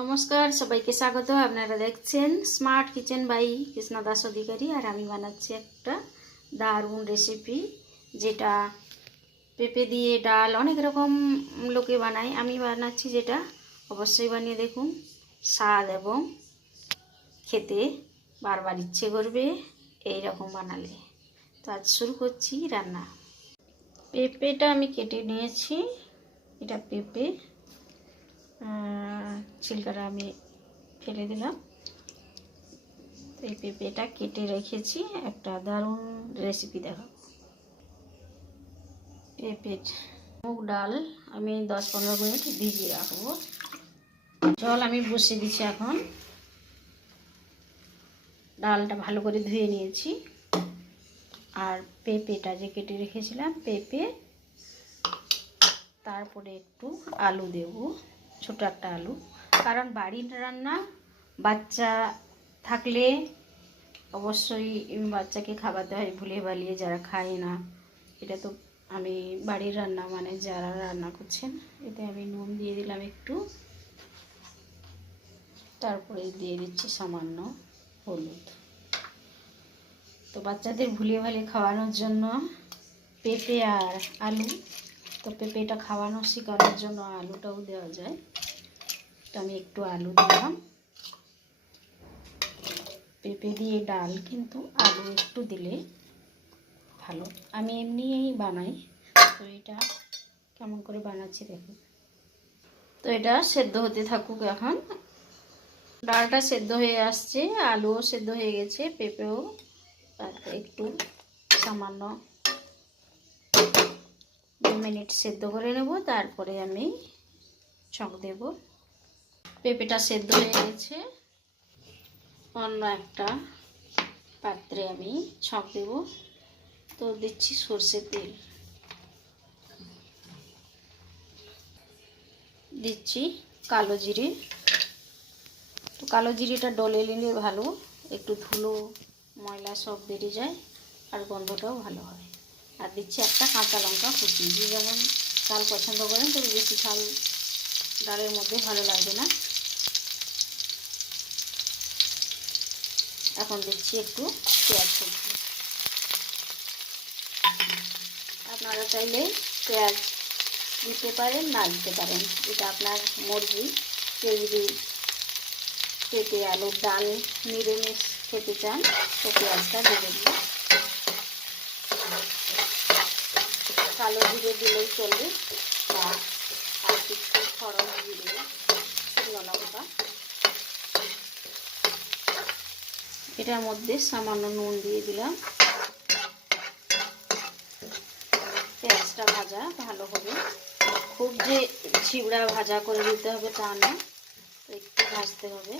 নমস্কার, সবাইকে স্বাগত। আপনারা দেখছেন smart kitchen by Krishna Das Adhikari আর আমি বানাচ্ছি একটা দারুণ রেসিপি যেটা পেঁপে দিয়ে ডাল অনেক রকম লোকে বানায়। আমি বানাচ্ছি যেটা, অবশ্যই বানিয়ে দেখুন। স্বাদ এবং খেতে বারবার ইচ্ছে করবে এই রকম বানালে। তো আজ শুরু করছি রান্না। পেঁপেটা আমি কেটে নিয়েছি। এটা পেঁপে ছিলকাটা আমি ফেলে দিলাম। তো এই পেঁপেটা কেটে রেখেছি। একটা দারুণ রেসিপি দেখাবো। পেঁপে মুগ ডাল আমি দশ পনেরো মিনিট ভিজিয়ে রাখব। জল আমি বসিয়ে দিচ্ছি এখন। ডালটা ভালো করে ধুয়ে নিয়েছি। আর পেঁপেটা যে কেটে রেখেছিলাম, পেঁপে, তারপরে একটু আলু দেব। ছোট একটা আলু। কারণ বাড়ির রান্না বাচ্চা থাকলে অবশ্যই বাচ্চাকে খাওয়াতে হয়, ভুলে বালিয়ে যারা খায় না। এটা তো আমি বাড়ির রান্না মানে যারা রান্না করছেন, এতে আমি নুন দিয়ে দিলাম একটু। তারপরে দিয়ে দিচ্ছি সামান্য হলুদ। তো বাচ্চাদের ভুলিয়ে ভালিয়ে খাওয়ানোর জন্য পেঁপে আর আলু তো পেঁপেটা খাওয়ানো শেখানোর জন্য আলুটাও দেওয়া যায়। তো আমি একটু আলু দিলাম। পেঁপে দিয়ে ডাল কিন্তু আলু একটু দিলে ভালো। আমি এমনিই বানাই, তো এটা কেমন করে বানাচ্ছি দেখুন তো এটা সেদ্ধ হতে থাকুক এখন। ডালটা সেদ্ধ হয়ে আসছে, আলুও সেদ্ধ হয়ে গেছে, পেঁপেও একটু সামান্য দু মিনিট সেদ্ধ করে নেব, তারপরে আমি ছক দেব। পেঁপেটা সেদ্ধ হয়ে গেছে। অন্য একটা পাত্রে আমি ছক দেব। তো দিচ্ছি সর্ষের তেল। দিচ্ছি কালো জিরে। তো কালো জিরেটা ডলে নিলে ভালো, একটু ধুলো, ময়লা সব বেরিয়ে যায় আর গন্ধটাও ভালো হয়। আর দিচ্ছি একটা কাঁচা লঙ্কা কুচি। যে যেমন ঝাল পছন্দ করেন, তবে বেশি ঝাল ডালের মধ্যে ভালো লাগবে না। এখন দিচ্ছি একটু পেঁয়াজ কুচি। আপনারা চাইলে পেঁয়াজ দিতে পারেন, না দিতে পারেন। এটা আপনার মর্জি। কেউ যদি পেঁপে, আলুর ডাল, নিরামিষ খেতে চান, তো পেঁয়াজটা দেবেন। না কালো জিরে দিলেও চলবে। বা আর কিছু ফড়ন জিরে শুকনো লঙ্কা। এটার মধ্যে সামান্য নুন দিয়ে দিলাম। পেঁয়াজটা ভাজা ভালো হবে। খুব যে ছিবড়া ভাজা করে দিতে হবে তা না একটু ভাজতে হবে।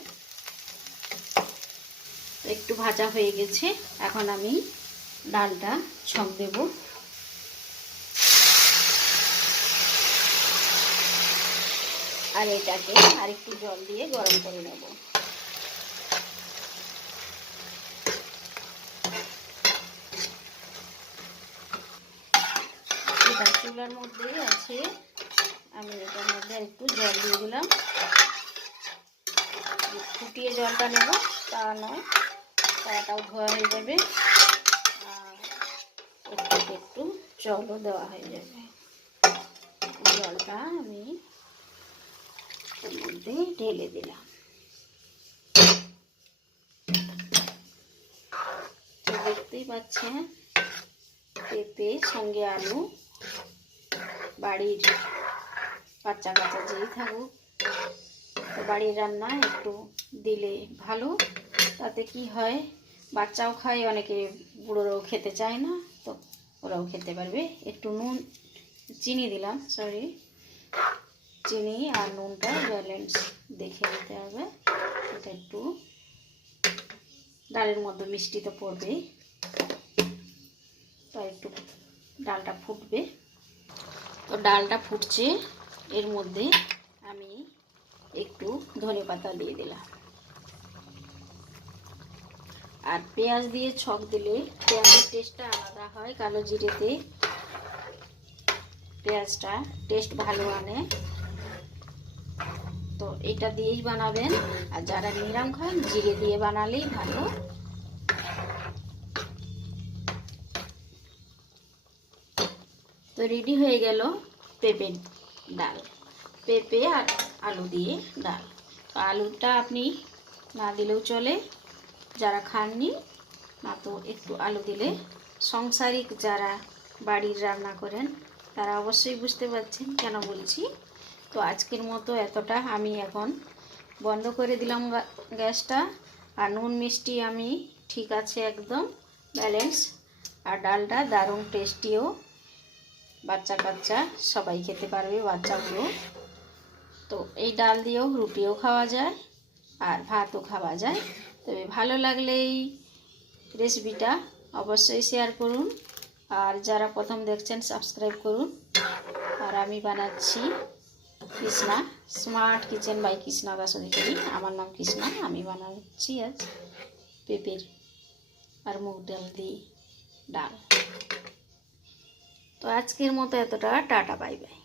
একটু ভাজা হয়ে গেছে, এখন আমি ডালটা ছক দেব। আর এটাকে আর একটু জল দিয়ে গরম করে নেব। এটা চুলার মধ্যেই আছে, আমি এটার মধ্যে একটু জল দিয়ে দিলাম। ফুটিয়ে জলটা নেব, তা নয়, তাটাও ধোয়া হয়ে যাবে, আর একটু জলও দেওয়া হয়ে যাবে। জলটা আমি এর মধ্যে ঢেলে দিলাম। দেখতেই পাচ্ছেন পেঁপে সঙ্গে আলু, বাড়ির বাচ্চা কাচ্চা যেই থাকুক বাড়ির রান্না একটু দিলে ভালো। তাতে কি হয়, বাচ্চাও খায়, অনেকে বুড়োরাও খেতে চায় না, তো ওরাও খেতে পারবে। একটু নুন, চিনি দিলাম সরি চিনি আর নুনটা ব্যালেন্স দেখে নিতে হবে। এটা একটু ডালের মধ্যে মিষ্টি তো পড়বেই। তো একটু ডালটা ফুটবে। তো ডালটা ফুটছে, এর মধ্যে আমি একটু ধনে পাতা দিয়ে দিলাম। আর পেঁয়াজ দিয়ে ছক দিলে পেঁয়াজের টেস্টটা আলাদা হয়, কালো জিরেতে। পেঁয়াজটা টেস্ট ভালো আনে। তো এটা দিয়েই বানাবেন। আর যারা নিরাম খান, জিরে দিয়ে বানালেই ভালো। তো রেডি হয়ে গেল পেঁপে ডাল। পেঁপে আর আলু দিয়ে ডাল। তো আলুটা আপনি না দিলেও চলে। যারা খাননি, না তো একটু আলু দিলে। সংসারিক যারা বাড়ির রান্না করেন, তারা অবশ্যই বুঝতে পারছেন কেন বলছি। তো আজকের মতো এতটা। আমি এখন বন্ধ করে দিলাম গ্যাসটা। আর নুন মিষ্টি আমি ঠিক আছে একদম ব্যালেন্স। আর ডালটা দারুণ টেস্টিও। বাচ্চা কাচ্চা সবাই খেতে পারবে, বাচ্চাগুলো। তো এই ডাল দিয়েও রুটিও খাওয়া যায় আর ভাতও খাওয়া যায়। তবে ভালো লাগলে এই রেসিপিটা অবশ্যই শেয়ার করুন। আর যারা প্রথম দেখছেন, সাবস্ক্রাইব করুন। আর আমি বানাচ্ছি Krishna smart kitchen by Krishna Das Adhikari আমার নাম কৃষ্ণা, আমি বানাচ্ছি আজ পেঁপের আর মুগ ডাল দিয়ে ডাল। তো আজকের মতো এতটা, টাটা বাই বাই